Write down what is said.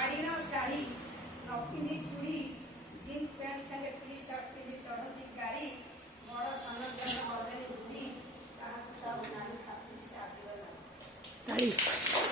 वाड़ीना साड़ी नौकिनी चूड़ी gene pant संगे T shirt पिंधि चढ़ती गाड़ी बड़ सान जन अलरेडी बुढ़ी ताकू सब नानी खातिर से आशीर्वाद